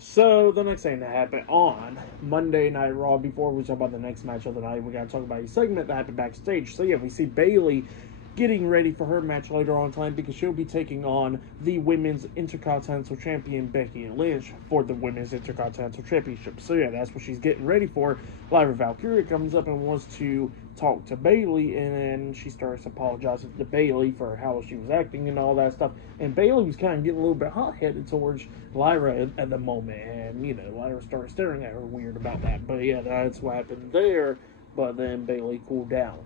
So the next thing that happened on Monday Night Raw, before we talk about the next match of the night, we gotta talk about a segment that happened backstage. So yeah, we see Bayley getting ready for her match later on tonight because she'll be taking on the Women's Intercontinental Champion Becky Lynch for the Women's Intercontinental Championship. So yeah, that's what she's getting ready for. Lyra Valkyria comes up and wants to talk to Bayley, and then she starts apologizing to Bayley for how she was acting and all that stuff. And Bayley was kind of getting a little bit hot-headed towards Lyra at the moment, and Lyra started staring at her weird about that. But yeah, that's what happened there. But then Bayley cooled down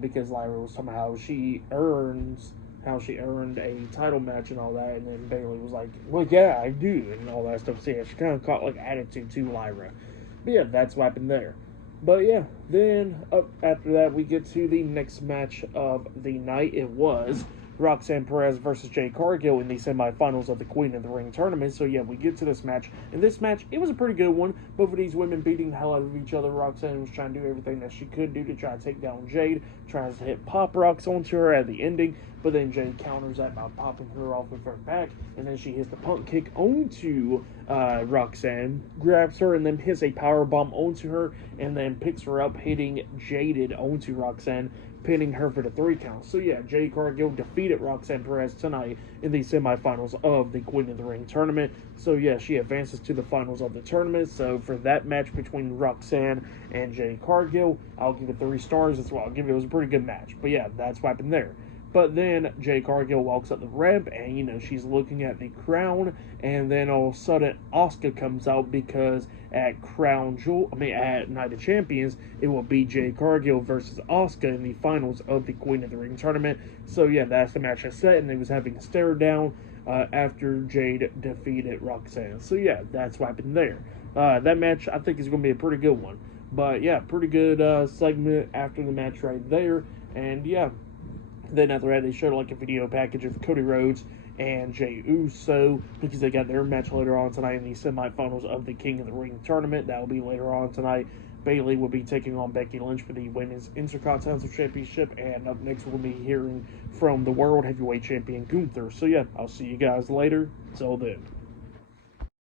because Lyra was somehow how she earned a title match and all that, and then Bayley was like, "Well, yeah, I do," and all that stuff. So yeah, she kind of caught like attitude to Lyra. But yeah, that's what happened there. But yeah, then up after that, we get to the next match of the night. It was Roxanne Perez versus Jade Cargill in the semifinals of the Queen of the Ring tournament. So yeah, we get to this match. In this match, it was a pretty good one. Both of these women beating the hell out of each other. Roxanne was trying to do everything that she could do to try to take down Jade, tries to hit pop rocks onto her at the ending, but then Jade counters that by popping her off with her back, and then she hits the punk kick onto Roxanne, grabs her, and then hits a power bomb onto her, and then picks her up, hitting Jaded onto Roxanne, pinning her for the 3 count. So yeah, Jade Cargill defeated Roxanne Perez tonight in the semifinals of the Queen of the Ring tournament. So yeah, she advances to the finals of the tournament. So for that match between Roxanne and Jade Cargill, I'll give it 3 stars as well. I'll give it was a pretty good match. But yeah, that's what happened there. But then Jade Cargill walks up the ramp, and she's looking at the crown, and then all of a sudden Asuka comes out because at at Night of Champions, it will be Jade Cargill versus Asuka in the finals of the Queen of the Ring tournament. So yeah, that's the match I set, and they was having a stare down after Jade defeated Roxanne. So yeah, that's what happened there. That match I think is going to be a pretty good one. But yeah, pretty good segment after the match right there, and yeah. Then after that, they showed like a video package of Cody Rhodes and Jey Uso because they got their match later on tonight in the semifinals of the King of the Ring tournament. That will be later on tonight. Bayley will be taking on Becky Lynch for the Women's Intercontinental Championship, and up next we'll be hearing from the World Heavyweight Champion Gunther. So yeah, I'll see you guys later. Till then.